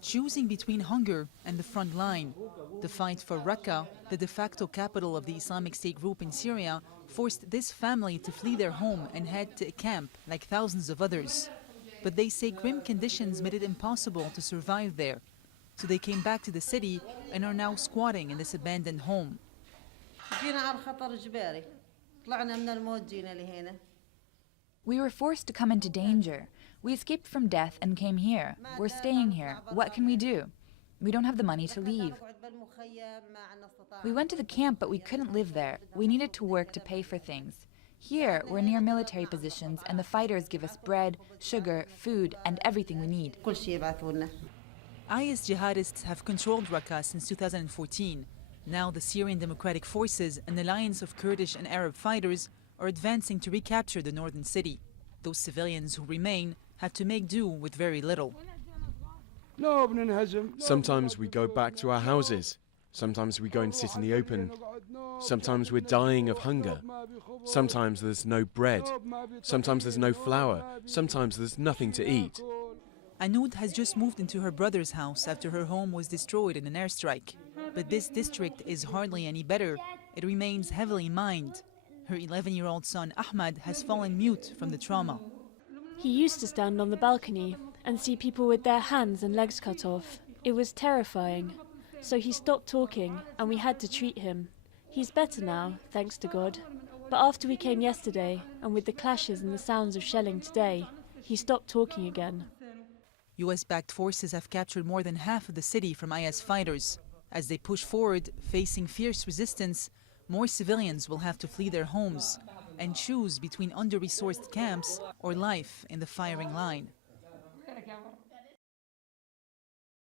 choosing between hunger and the front line. The fight for Raqa, the de facto capital of the Islamic State group in Syria, forced this family to flee their home and head to a camp like thousands of others. But they say grim conditions made it impossible to survive there. So they came back to the city and are now squatting in this abandoned home. We were forced to come into danger. We escaped from death and came here. We're staying here. What can we do? We don't have the money to leave. We went to the camp, but we couldn't live there. We needed to work to pay for things. Here, we're near military positions, and the fighters give us bread, sugar, food, and everything we need. IS jihadists have controlled Raqa since 2014. Now the Syrian Democratic Forces, an alliance of Kurdish and Arab fighters, are advancing to recapture the northern city. Those civilians who remain have to make do with very little. Sometimes we go back to our houses. Sometimes we go and sit in the open. Sometimes we're dying of hunger. Sometimes there's no bread. Sometimes there's no flour. Sometimes there's nothing to eat. Anud has just moved into her brother's house after her home was destroyed in an airstrike. But this district is hardly any better. It remains heavily mined. Her 11-year-old son Ahmad has fallen mute from the trauma. He used to stand on the balcony and see people with their hands and legs cut off. It was terrifying. So he stopped talking and we had to treat him. He's better now, thanks to God. But after we came yesterday, and with the clashes and the sounds of shelling today, he stopped talking again. US-backed forces have captured more than half of the city from IS fighters. As they push forward, facing fierce resistance, more civilians will have to flee their homes and choose between under-resourced camps or life in the firing line.